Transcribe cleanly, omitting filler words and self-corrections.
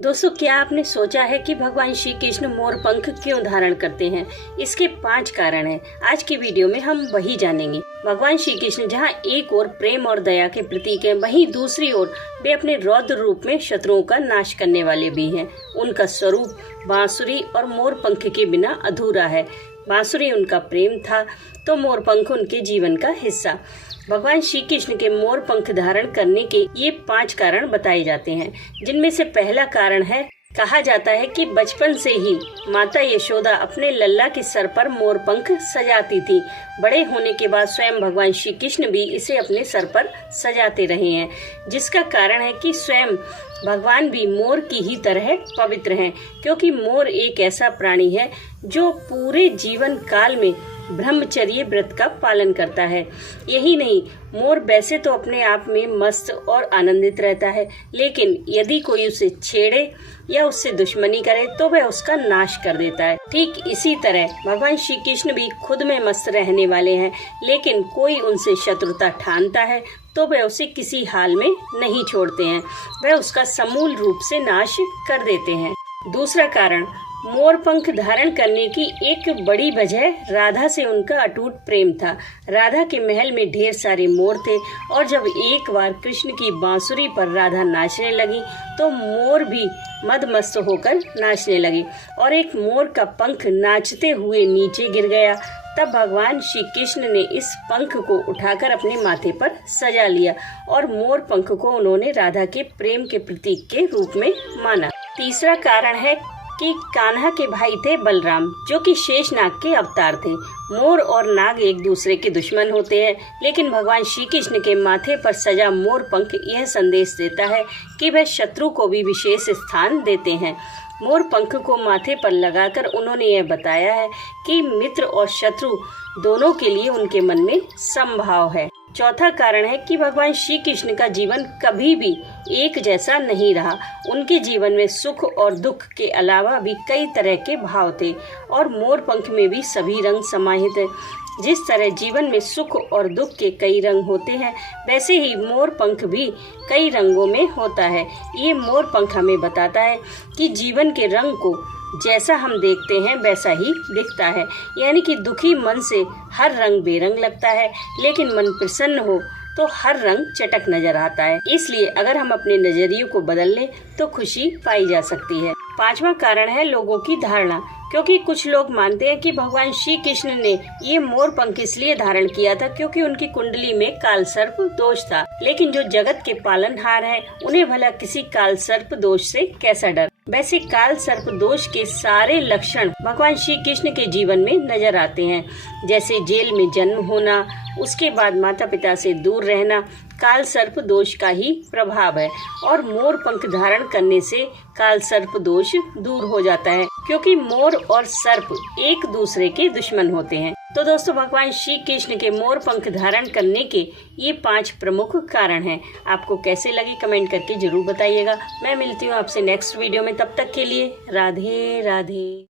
दोस्तों, क्या आपने सोचा है कि भगवान श्री कृष्ण मोर पंख क्यों धारण करते हैं? इसके 5 कारण हैं। आज की वीडियो में हम वही जानेंगे। भगवान श्री कृष्ण जहाँ एक ओर प्रेम और दया के प्रतीक हैं, वहीं दूसरी ओर वे अपने रौद्र रूप में शत्रुओं का नाश करने वाले भी हैं। उनका स्वरूप बांसुरी और मोर पंख के बिना अधूरा है। बांसुरी उनका प्रेम था तो मोर पंख उनके जीवन का हिस्सा। भगवान श्री कृष्ण के मोर पंख धारण करने के ये 5 कारण बताए जाते हैं, जिनमें से पहला कारण है, कहा जाता है कि बचपन से ही माता यशोदा अपने लल्ला के सर पर मोर पंख सजाती थी। बड़े होने के बाद स्वयं भगवान श्री कृष्ण भी इसे अपने सर पर सजाते रहे हैं, जिसका कारण है कि स्वयं भगवान भी मोर की ही तरह पवित्र हैं, क्योंकि मोर एक ऐसा प्राणी है जो पूरे जीवन काल में ब्रह्मचर्य व्रत का पालन करता है। यही नहीं, मोर वैसे तो अपने आप में मस्त और आनंदित रहता है, लेकिन यदि कोई उसे छेड़े या उससे दुश्मनी करे तो वह उसका नाश कर देता है। ठीक इसी तरह भगवान श्री कृष्ण भी खुद में मस्त रहने वाले हैं, लेकिन कोई उनसे शत्रुता ठानता है तो वह उसे किसी हाल में नहीं छोड़ते हैं, वह उसका समूल रूप से नाश कर देते हैं। दूसरा कारण, मोर पंख धारण करने की एक बड़ी वजह राधा से उनका अटूट प्रेम था। राधा के महल में ढेर सारे मोर थे और जब एक बार कृष्ण की बांसुरी पर राधा नाचने लगी तो मोर भी मदमस्त होकर नाचने लगी और एक मोर का पंख नाचते हुए नीचे गिर गया। तब भगवान श्री कृष्ण ने इस पंख को उठाकर अपने माथे पर सजा लिया और मोर पंख को उन्होंने राधा के प्रेम के प्रतीक के रूप में माना। तीसरा कारण है कि कान्हा के भाई थे बलराम, जो कि शेषनाग के अवतार थे। मोर और नाग एक दूसरे के दुश्मन होते हैं, लेकिन भगवान श्री कृष्ण के माथे पर सजा मोर पंख यह संदेश देता है कि वह शत्रु को भी विशेष स्थान देते हैं। मोर पंख को माथे पर लगाकर उन्होंने यह बताया है कि मित्र और शत्रु दोनों के लिए उनके मन में समभाव है। चौथा कारण है कि भगवान श्री कृष्ण का जीवन कभी भी एक जैसा नहीं रहा। उनके जीवन में सुख और दुख के अलावा भी कई तरह के भाव थे और मोर पंख में भी सभी रंग समाहित है। जिस तरह जीवन में सुख और दुख के कई रंग होते हैं, वैसे ही मोर पंख भी कई रंगों में होता है। ये मोर पंख हमें बताता है कि जीवन के रंग को जैसा हम देखते हैं वैसा ही दिखता है, यानी कि दुखी मन से हर रंग बेरंग लगता है, लेकिन मन प्रसन्न हो तो हर रंग चटक नजर आता है। इसलिए अगर हम अपने नजरिए को बदल लें तो खुशी पाई जा सकती है। 5वां कारण है लोगों की धारणा, क्योंकि कुछ लोग मानते हैं कि भगवान श्री कृष्ण ने ये मोर पंख इसलिए धारण किया था क्योंकि उनकी कुंडली में काल सर्प दोष था, लेकिन जो जगत के पालनहार हैं, उन्हें भला किसी काल सर्प दोष से कैसा डर। वैसे काल सर्प दोष के सारे लक्षण भगवान श्री कृष्ण के जीवन में नजर आते हैं, जैसे जेल में जन्म होना, उसके बाद माता पिता से दूर रहना, काल सर्प दोष का ही प्रभाव है। और मोर पंख धारण करने से काल सर्प दोष दूर हो जाता है, क्योंकि मोर और सर्प एक दूसरे के दुश्मन होते हैं। तो दोस्तों, भगवान श्री कृष्ण के मोर पंख धारण करने के ये 5 प्रमुख कारण हैं। आपको कैसे लगी कमेंट करके जरूर बताइएगा। मैं मिलती हूँ आपसे नेक्स्ट वीडियो में, तब तक के लिए राधे राधे।